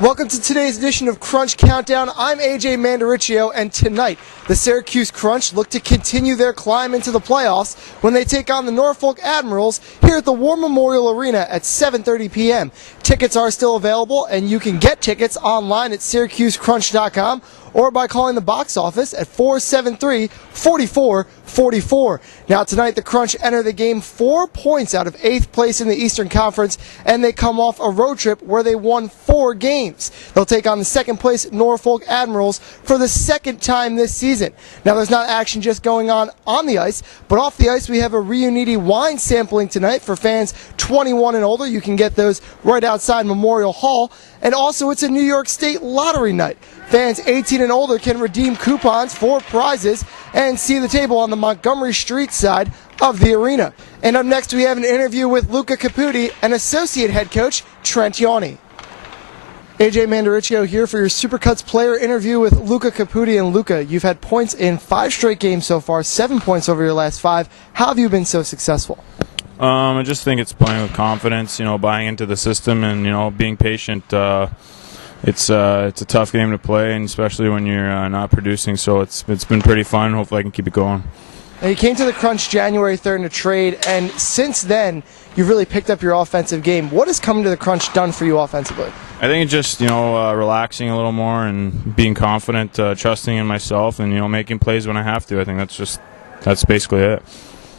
Welcome to today's edition of Crunch Countdown. I'm AJ Mandariccio, and tonight the Syracuse Crunch look to continue their climb into the playoffs when they take on the Norfolk Admirals here at the War Memorial Arena at 7:30 p.m. Tickets are still available, and you can get tickets online at SyracuseCrunch.com or by calling the box office at 473-4444. Now tonight the Crunch enter the game 4 points out of 8th place in the Eastern Conference, and they come off a road trip where they won 4 games. They'll take on the second place Norfolk Admirals for the second time this season. Now there's not action just going on the ice, but off the ice we have a Reuniti wine sampling tonight for fans 21 and older. You can get those right outside Memorial Hall. And also it's a New York State lottery night. Fans 18 and older can redeem coupons for prizes and see the table on the Montgomery Street side of the arena. And up next we have an interview with Luca Caputi and associate head coach Trent Yawney. AJ Mandariccio here for your Supercuts player interview with Luca Caputi. And Luca, you've had points in 5 straight games so far, 7 points over your last 5. How have you been so successful? I just think it's playing with confidence, buying into the system and, being patient. It's a tough game to play, and especially when you're not producing, so it's been pretty fun. Hopefully I can keep it going. Now you came to the Crunch January 3rd in a trade, and since then you've really picked up your offensive game. What has coming to the Crunch done for you offensively? I think it's just, relaxing a little more and being confident, trusting in myself, and, making plays when I have to. I think that's basically it.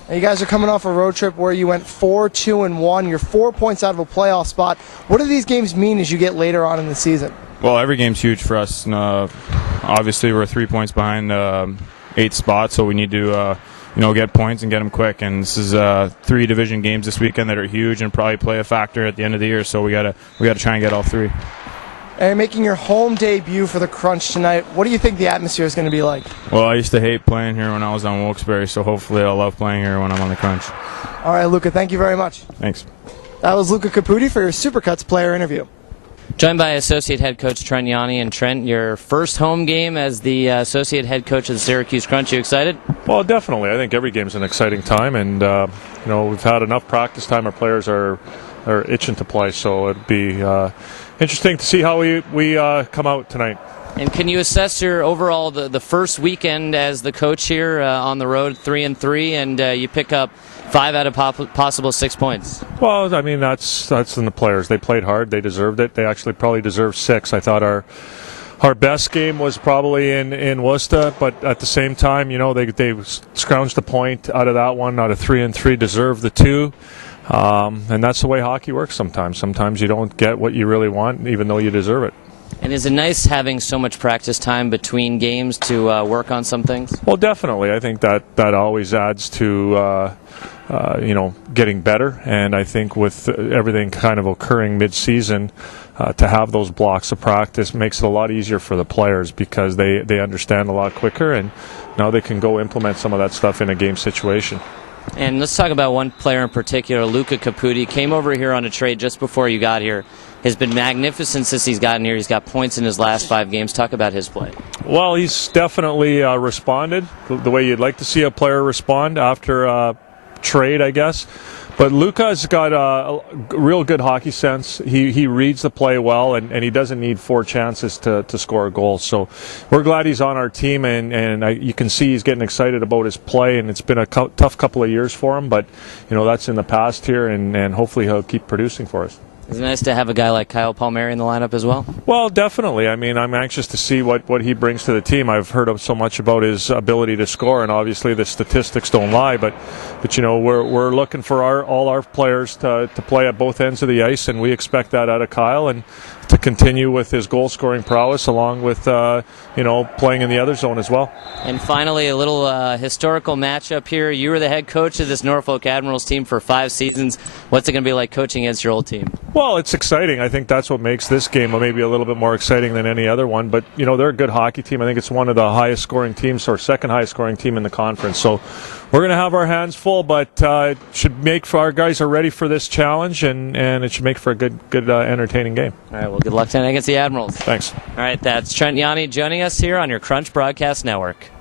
Now you guys are coming off a road trip where you went 4-2-1. You're 4 points out of a playoff spot. What do these games mean as you get later on in the season? Well, every game's huge for us. Obviously, we're 3 points behind 8th spot, so we need to get points and get them quick. And this is 3 division games this weekend that are huge and probably play a factor at the end of the year. So we gotta try and get all 3. And you're making your home debut for the Crunch tonight. What do you think the atmosphere is going to be like? Well, I used to hate playing here when I was on Wilkes-Barre, so hopefully I'll love playing here when I'm on the Crunch. All right, Luca, thank you very much. Thanks. That was Luca Caputi for your Supercuts player interview. Joined by Associate Head Coach Trent Yanni. And Trent, your first home game as the Associate Head Coach of the Syracuse Crunch. You excited? Well, definitely. I think every game's an exciting time, and we've had enough practice time. Our players are itching to play, so it'd be interesting to see how we come out tonight. And can you assess your overall the first weekend as the coach here on the road, 3-3, and you pick up 5 out of possible 6 points? Well, I mean that's in the players. They played hard. They deserved it. They actually probably deserved 6. I thought our best game was probably in Worcester, but at the same time, they scrounged a point out of that one. Out of 3-3, deserved the 2. And that's the way hockey works sometimes. Sometimes you don't get what you really want, even though you deserve it. And is it nice having so much practice time between games to work on some things? Well, definitely. I think that always adds to getting better. And I think with everything kind of occurring mid-season, to have those blocks of practice makes it a lot easier for the players because they understand a lot quicker, and now they can go implement some of that stuff in a game situation. And let's talk about one player in particular, Luca Caputi. Came over here on a trade just before you got here. Has been magnificent since he's gotten here. He's got points in his last 5 games. Talk about his play. Well, he's definitely responded the way you'd like to see a player respond after a trade, I guess. But Luca's got a real good hockey sense. He reads the play well, and he doesn't need 4 chances to score a goal. So we're glad he's on our team, and you can see he's getting excited about his play, and it's been a tough couple of years for him. But, that's in the past here, and hopefully he'll keep producing for us. Is it nice to have a guy like Kyle Palmieri in the lineup as well? Well, definitely. I mean, I'm anxious to see what he brings to the team. I've heard so much about his ability to score, and obviously the statistics don't lie. But we're looking for all our players to play at both ends of the ice, and we expect that out of Kyle, and to continue with his goal-scoring prowess along with playing in the other zone as well. And finally, a little historical matchup here. You were the head coach of this Norfolk Admirals team for 5 seasons. What's it going to be like coaching against your old team? Well, it's exciting. I think that's what makes this game maybe a little bit more exciting than any other one. But, they're a good hockey team. I think it's one of the highest scoring teams, or second highest scoring team in the conference. So we're going to have our hands full, but it should make for our guys are ready for this challenge, and it should make for a good entertaining game. All right, well, good luck tonight against the Admirals. Thanks. All right, that's Trent Yanni joining us here on your Crunch Broadcast Network.